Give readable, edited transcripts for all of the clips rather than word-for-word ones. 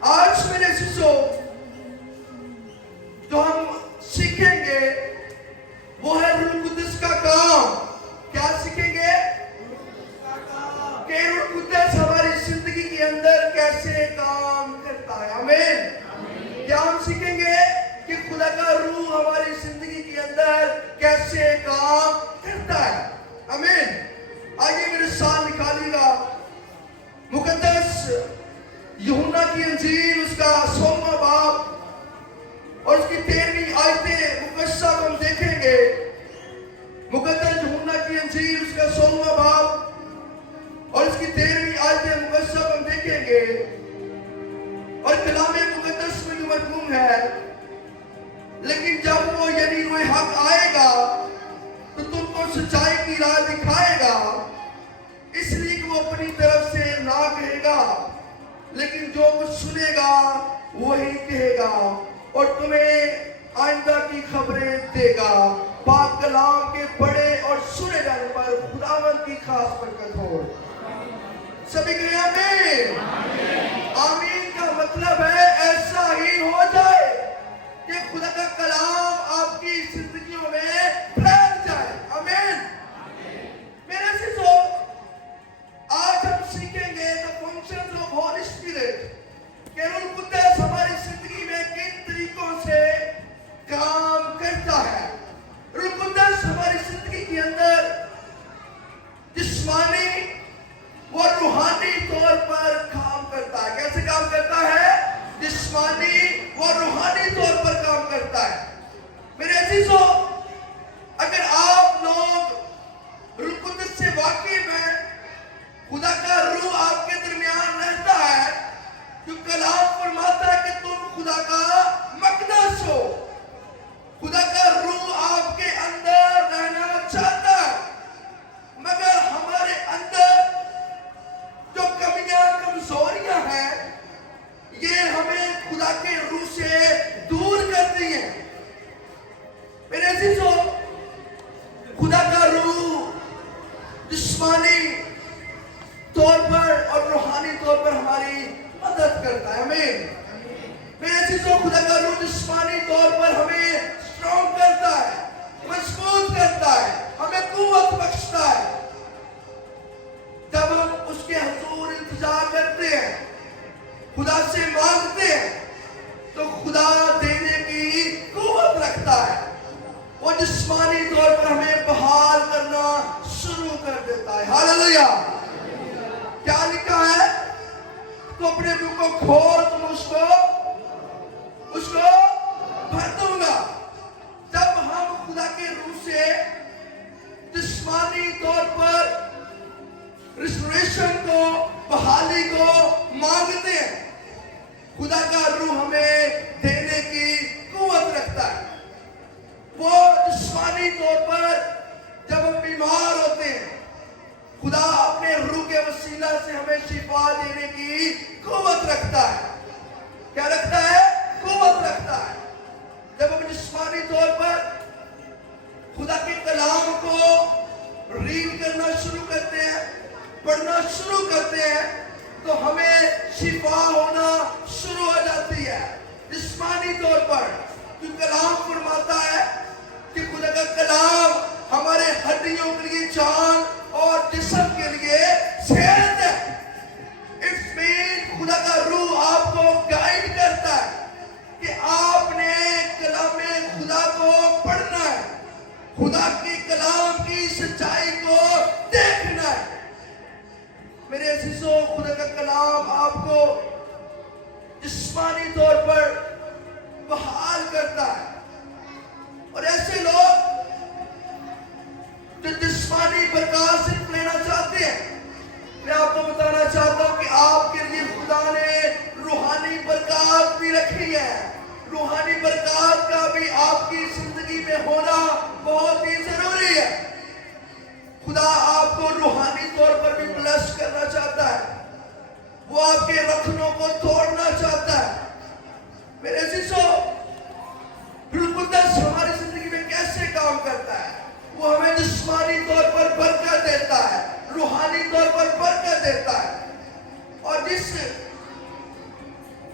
آج میرے عزیزو جو ہم سیکھیں گے وہ ہے روح القدس کا کام. کیا سیکھیں گے؟ کہ روح القدس ہماری زندگی کے اندر کیسے کام کرتا ہے. آمین. کیا ہم سیکھیں گے کہ خدا کا روح ہماری زندگی کے اندر کیسے کام کرتا ہے. آمین. آئیے میرے ساتھ نکالیے گا مقدس یوحنا کی انجیل اس کا 16واں باب اور اس کی 13ویں آیتیں مقدسہ کو ہم دیکھیں گے. مقدس یوحنا کی انجیل اس کا 16واں باب اور اس کی 13ویں آیتیں مقدسہ کو ہم دیکھیں گے. اور کلام مقدس میں جو مضمون ہے لیکن جب وہ یعنی روح حق آئے گا تو تم کو سچائی کی راہ دکھائے گا. اس لیے کہ وہ اپنی طرف سے نہ کہے گا لیکن جو کچھ سنے گا وہی کہے گا اور تمہیں آئندہ کی خبریں دے گا. پاک کلام کے پڑھے اور سنے جانے پر خداوند کی خاص برکت ہو. سبھی کہیں آمین. آمین کا مطلب ہے ایسا ہی ہو جائے کہ خدا کا کلام آپ کی زندگیوں میں پھیل جائے. آمین. میرے عزیزو آج ہم سیکھیں گے the functions of Holy Spirit کہ روح القدس ہماری زندگی میں کن طریقوں سے کام کرتا ہے. روح القدس ہماری زندگی کے اندر جسمانی و روحانی طور پر کام کرتا ہے. کیسے کام کرتا ہے؟ جسمانی و روحانی طور پر کام کرتا ہے. میرے عزیزو اگر آپ لوگ روح القدس سے واقف ہیں خدا کا روح آپ کے درمیان رہتا ہے جو کلام فرماتا ہے کہ تم خدا کا مقدس ہو. خدا کا روح آپ کے اندر رہنا چاہتا ہے مگر ہمارے اندر جو کمیاں کمزوریاں ہیں یہ ہمیں خدا کے روح سے دور کرتی ہیں. میرے عزیزو خدا کا روح جسمانی طور پر اور روحانی طور پر ہماری مدد کرتا ہے. آمین. میرے عزیزو خدا کا روح جسمانی طور پر ہمیں اسٹرانگ کرتا ہے, مضبوط کرتا ہے, ہمیں قوت بخشتا ہے. جب ہم اس کے حضور انتظار کرتے ہیں خدا سے مانگتے ہیں تو خدا دینے کی قوت رکھتا ہے. وہ جسمانی طور پر ہمیں بحال کرنا شروع کر دیتا ہے. ہاللویا. کیا لکھا ہے؟ تو اپنے منہ کو کھول تم اس کو بھر دوں گا. جب ہم خدا کے روح سے جسمانی طور پر ریسٹوریشن کو بحالی کو مانگتے ہیں خدا کا روح ہمیں دینے کی قوت رکھتا ہے. وہ جسمانی طور پر جب ہم بیمار ہوتے ہیں خدا اپنے روح کے وسیلہ سے ہمیں شفا دینے کی قوت رکھتا ہے. کیا رکھتا ہے؟ قوت رکھتا ہے. جب ہم جسمانی طور پر خدا کے کلام کو ریڈ کرنا شروع کرتے ہیں, پڑھنا شروع کرتے ہیں تو ہمیں شفا ہونا شروع ہو جاتی ہے. جسمانی طور پر جو کلام فرماتا ہے کہ خدا کا کلام ہمارے ہڈیوں کے لیے جان اور جسم کے لیے صحت ہے. اس میں خدا کا روح آپ کو گائیڈ کرتا ہے کہ آپ نے کلام خدا کو پڑھنا ہے, خدا کے کلام کی سچائی کو دیکھنا ہے. میرے عزیزو خدا کا کلام آپ کو جسمانی طور پر بحال کرتا ہے. اور ایسے لوگ جو جسمانی برکات صرف لینا چاہتے ہیں میں آپ کو بتانا چاہتا ہوں کہ آپ کے لیے خدا نے روحانی برکات بھی رکھی ہے. روحانی برکات کا بھی آپ کی زندگی میں ہونا بہت ہی ضروری ہے. خدا آپ کو روحانی طور پر بھی بلیس کرنا چاہتا ہے. وہ آپ کے رکھنوں کو توڑنا چاہتا ہے. میرے عزیزو روح القدس ہماری زندگی میں کیسے کام کرتا ہے؟ وہ ہمیں جسمانی طور پر برکت دیتا ہے, روحانی طور پر برکت دیتا ہے. اور جس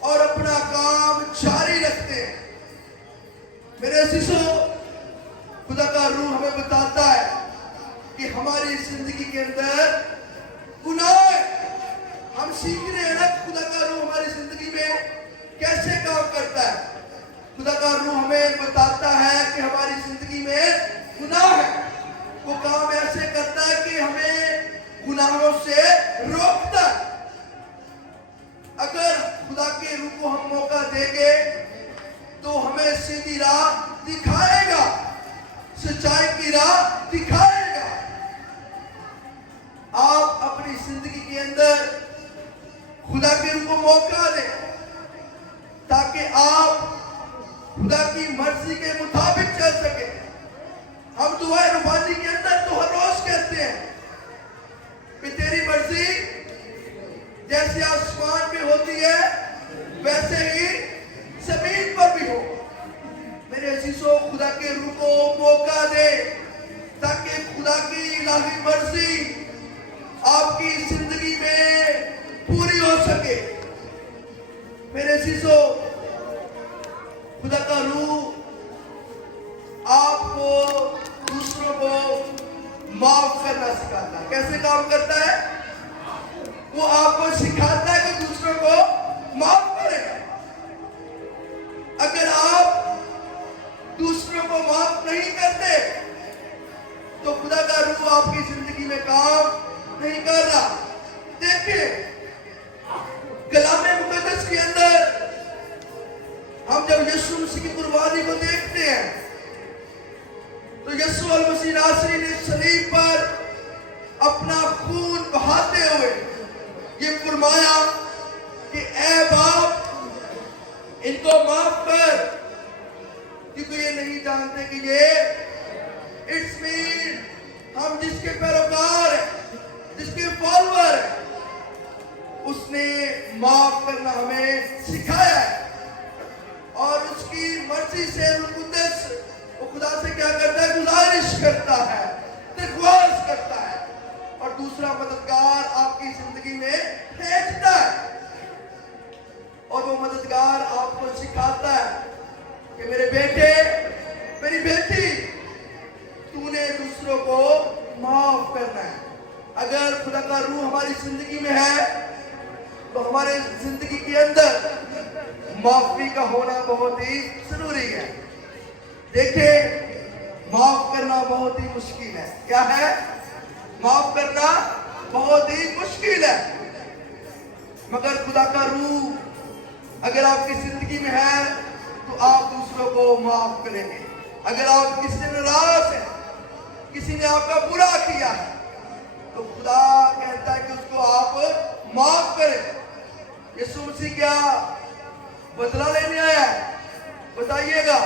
اور اپنا کام جاری رکھتے ہیں۔ میرے عزیزو، خدا کا روح ہمیں بتاتا ہے کہ ہماری زندگی کے اندر گناہ ہے۔ ہم سیکھ رہے ہیں نا خدا کا روح ہماری زندگی میں کیسے کام کرتا ہے۔ خدا کا روح ہمیں بتاتا ہے کہ ہماری زندگی میں گناہ ہے۔ وہ کام ایسے کرتا ہے کہ ہمیں گناہوں سے روکتا ہے۔ اگر خدا کے روح کو ہم موقع دیں گے تو ہمیں سیدھی راہ دکھائے گا، سچائی کی راہ دکھائے گا۔ آپ اپنی زندگی کے اندر خدا کے روح کو موقع دیں تاکہ آپ خدا کی مرضی کے مطابق چل سکیں۔ ہم دعائے روحانی کے اندر تو ہر روز کہتے ہیں کہ تیری مرضی جیسے آسمان میں ہوتی ہے ویسے ہی زمین پر بھی ہو۔ میرے عزیزو، خدا کے روح کو موقع دے تاکہ خدا کی الہی مرضی آپ کی زندگی میں پوری ہو سکے۔ میرے عزیزو، خدا کا روح آپ کو دوسروں کو معاف کرنا سکھاتا ہے۔ کیسے کام کرتا ہے؟ وہ آپ کو سکھاتا ہے کہ دوسروں کو معاف کرے۔ اگر آپ دوسروں کو معاف نہیں کرتے تو خدا کا روح آپ کی زندگی میں کام نہیں کر رہا۔ دیکھیں، کلام مقدس کے اندر ہم جب یسوع مسیح کی قربانی کو دیکھتے ہیں تو یسوع المسیح ناصری نے صلیب پر اپنا خون بہاتے ہوئے یہ فرمایا کہ اے باپ، ان کو معاف کر کیونکہ یہ نہیں جانتے کہ یہ اٹس مین، ہم جس کے پیروکار ہیں، جس کے فالوور ہیں، اس نے معاف کرنا ہمیں سکھایا ہے۔ اور اس کی مرضی سے روح القدس وہ خدا سے کیا کرتا ہے؟ گزارش کرتا ہے، درخواست کرتا ہے، اور دوسرا مددگار آپ کی زندگی میں بھیجتا ہے۔ اور وہ مددگار آپ کو سکھاتا ہے کہ میرے بیٹے، میری بیٹی، تو نے دوسروں کو معاف کرنا ہے۔ اگر خدا کا روح ہماری زندگی میں ہے تو ہمارے زندگی کے اندر معافی کا ہونا بہت ہی ضروری ہے۔ دیکھیں، معاف کرنا بہت ہی مشکل ہے۔ کیا ہے؟ معاف کرنا بہت ہی مشکل ہے، مگر خدا کا روح اگر آپ کی زندگی میں ہے تو آپ دوسروں کو معاف کریں گے۔ اگر آپ کسی سے ناراض ہیں، کسی نے آپ کا برا کیا ہے، تو خدا کہتا ہے کہ اس کو آپ معاف کریں۔ یسوع مسیح کیا بدلہ لینے آیا ہے؟ بتائیے گا،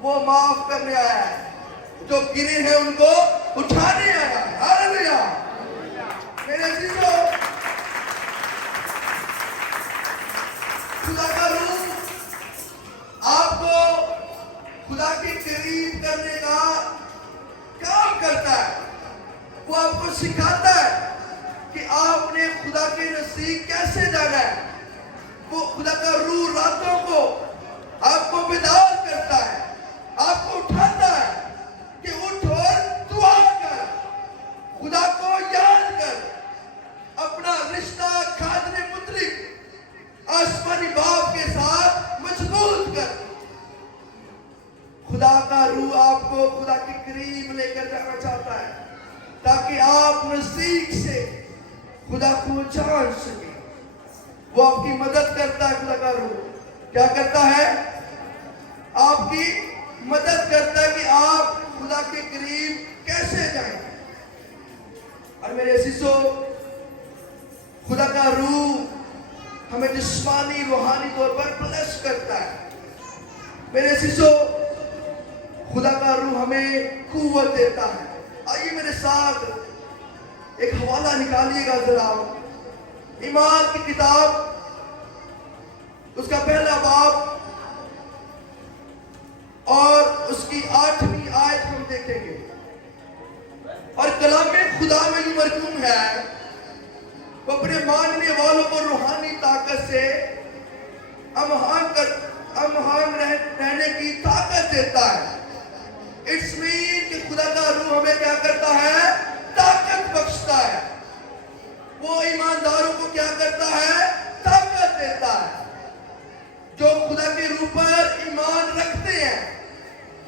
وہ معاف کرنے آیا ہے۔ جو گرے ہیں ان کو اٹھانے آیا ہے۔ ہاللیلویا! میرے عزیزو، خدا کا روح آپ کو خدا کے قریب کرنے کا کام کرتا ہے۔ وہ آپ کو سکھاتا ہے کہ آپ نے خدا کے نزدیک کیسے جانا ہے۔ وہ خدا کا روح راتوں کو آپ کو بیدار کرتا ہے، آپ کو اٹھاتا ہے کہ اٹھ اور دعا کر، خدا کو یاد کر، اپنا رشتہ قادر مطلق آسمانی باپ کے ساتھ مضبوط کر۔ خدا کا روح آپ کو خدا کے قریب لے کر جانا چاہتا ہے تاکہ آپ نزدیک سے خدا کو جان سکیں۔ وہ آپ کی مدد کرتا ہے۔ خدا کا روح کیا کرتا ہے؟ آپ کی مدد کرتا ہے کہ آپ خدا کے قریب کیسے جائیں۔ اور میرے عزیزو، خدا کا روح ہمیں جسمانی روحانی طور پر بلش کرتا ہے۔ میرے عزیزو، خدا کا روح ہمیں قوت دیتا ہے۔ آئیے میرے ساتھ ایک حوالہ نکالیے گا ذرا، ایمان کی کتاب اس کا پہلا باب اور اس کی 8ویں آیت ہم دیکھیں گے۔ اور کلام خدا میں یہ مرجوم ہے، وہ اپنے ماننے والوں کو روحانی طاقت سے رہنے کی طاقت دیتا ہے. اٹس مین کہ خدا کا روح ہمیں کیا کرتا ہے؟ طاقت بخشتا ہے. وہ ایمانداروں کو کیا کرتا ہے؟ طاقت دیتا ہے. جو خدا کے روح پر ایمان رکھتے ہیں،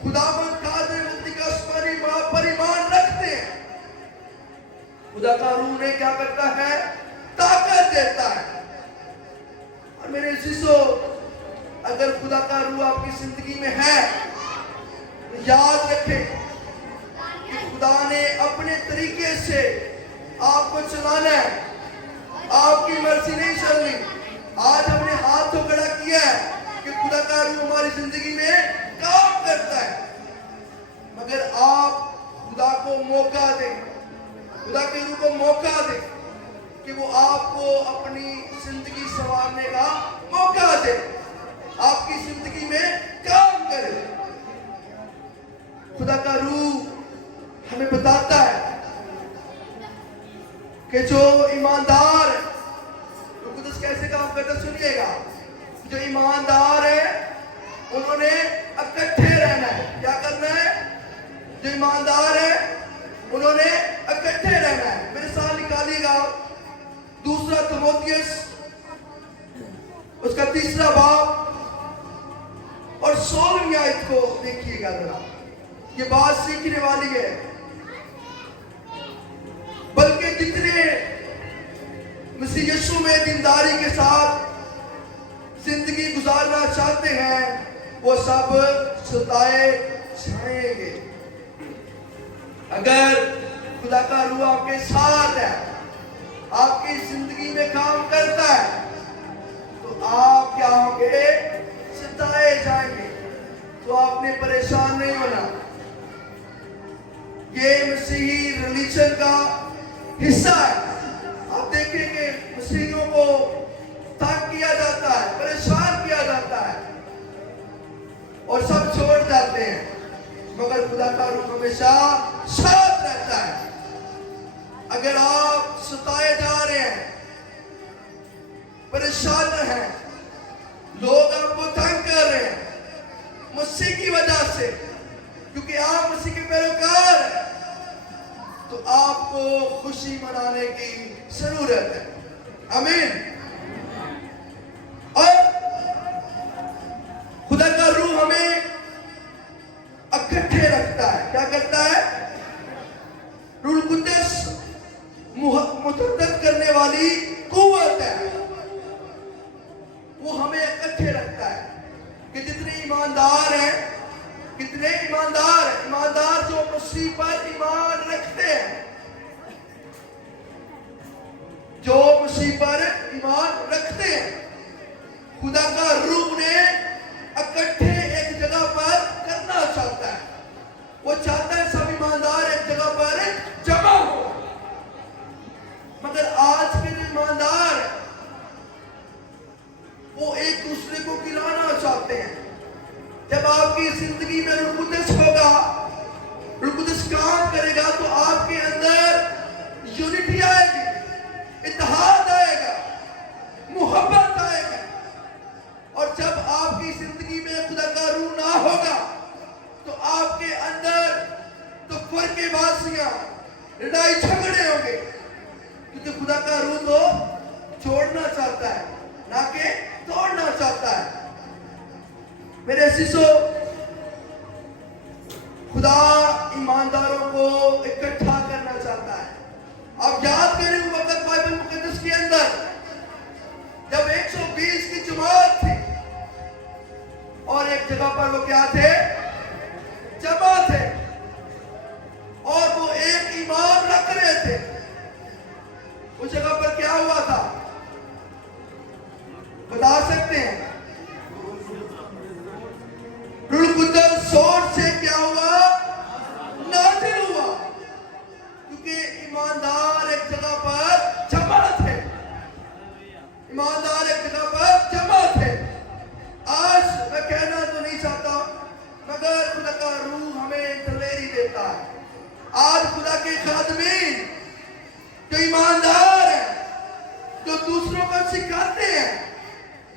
خداوند قادر مطلق آسمانی باپ پر ایمان رکھتے ہیں، خدا کا روح نے کیا کرتا ہے؟ طاقت دیتا ہے. اور میرے عزیزو، اگر خدا کا روح آپ کی زندگی میں ہے تو یاد رکھیں کہ خدا نے اپنے طریقے سے آپ کو چلانا ہے. آپ کی مرضی نہیں چلنی. آج ہم نے ہاتھ تو کھڑا کیا ہے کہ خدا کا روح ہماری زندگی میں کام کرتا ہے، مگر آپ خدا کو موقع دیں، خدا کے روح کو موقع دیں کہ وہ آپ کو اپنی زندگی سنوارنے کا موقع دے، آپ کی زندگی میں کام کرے. خدا کا روح ہمیں بتاتا ہے کہ جو ایماندار ہے، تو قدس کیسے کام کرتا ہے سنیے گا. جو ایماندار ہے انہوں نے اکٹھے رہنا ہے. کیا کرنا ہے؟ جو ایماندار ہے انہوں نے اکٹھے رہنا ہے. میرے ساتھ نکالیے گا دوسرا تیموتھیوس اس کا 3 باب اور 16 آیت کو دیکھیے گا ذرا. یہ بات سیکھنے والی ہے. بلکہ جتنے مسیح یسوع میں دینداری کے ساتھ زندگی گزارنا چاہتے ہیں وہ سب ستائے جائیں گے. اگر خدا کا روح آپ کے ساتھ ہے، آپ کی زندگی میں کام کرتا ہے، تو آپ کیا ہوں گے؟ ستائے جائیں گے. تو آپ نے پریشان نہیں ہونا. یہ مسیحی ریلیجن کا حصہ ہے. آپ دیکھیں کہ مسیحیوں کو تنگ کیا جاتا ہے، پریشان کیا جاتا ہے اور سب چھوڑ جاتے ہیں، مگر خدا کا روح ہمیشہ ساتھ رہتا ہے. اگر آپ ستائے جا رہے ہیں، پریشان ہیں، لوگ آپ کو تنگ کر رہے ہیں مسیح کی وجہ سے، کیونکہ آپ مسیح کے پیروکار ہیں، تو آپ کو خوشی منانے کی ضرورت ہے. آمین. اور خدا کا روح ہمیں اکٹھے رکھتا ہے. کیا کرتا ہے؟ روح القدس متحد کرنے والی قوت ہے. وہ ہمیں اکٹھے رکھتا ہے کہ جتنے ایماندار ہیں، کتنے ایماندار جو مسیح پر ایمان رکھتے ہیں، جو مسیح پر ایمان رکھتے ہیں، خدا کا روح نے اکٹھے ایک جگہ پر کرنا چاہتا ہے. وہ چاہتا ہے سب ایماندار ایک جگہ پر جمع ہو. مگر آج کے جو ایماندار ہیں وہ ایک دوسرے کو گرانا چاہتے ہیں. جب آپ کی زندگی میں روح القدس ہوگا، روح القدس کام کرے گا، تو آپ کے اندر یونٹی آئے گی، اتحاد آئے گا، محبت آئے گا. اور جب آپ کی زندگی میں خدا کا روح نہ ہوگا تو آپ کے اندر تو فرقے بازیاں، لڑائی جھگڑے ہوں گے، کیونکہ خدا کا روح تو جوڑنا چاہتا ہے نہ کہ توڑنا چاہتا ہے. میرے عزیزو، خدا ایمانداروں کو اکٹھا کرنا چاہتا ہے. آپ یاد کریں وہ وقت بائبل مقدس کے اندر جب 120 کی جماعت تھی اور ایک جگہ پر وہ کیا تھے؟ جمع تھے، اور وہ ایک ایمان رکھ رہے تھے. اس جگہ پر کیا ہوا تھا؟ بتا سکتے ہیں؟ روح القدس زور سے کیا ہوا؟ نازل ہوا، کیونکہ ایماندار ایک جگہ پر جمع تھے. ایماندار ایک جگہ پر جمع تھے. آج میں کہنا تو نہیں چاہتا، مگر خدا کا روح ہمیں دلیری دیتا ہے. آج خدا کے خادمین جو ایماندار ہیں، جو دوسروں کو سکھاتے ہیں،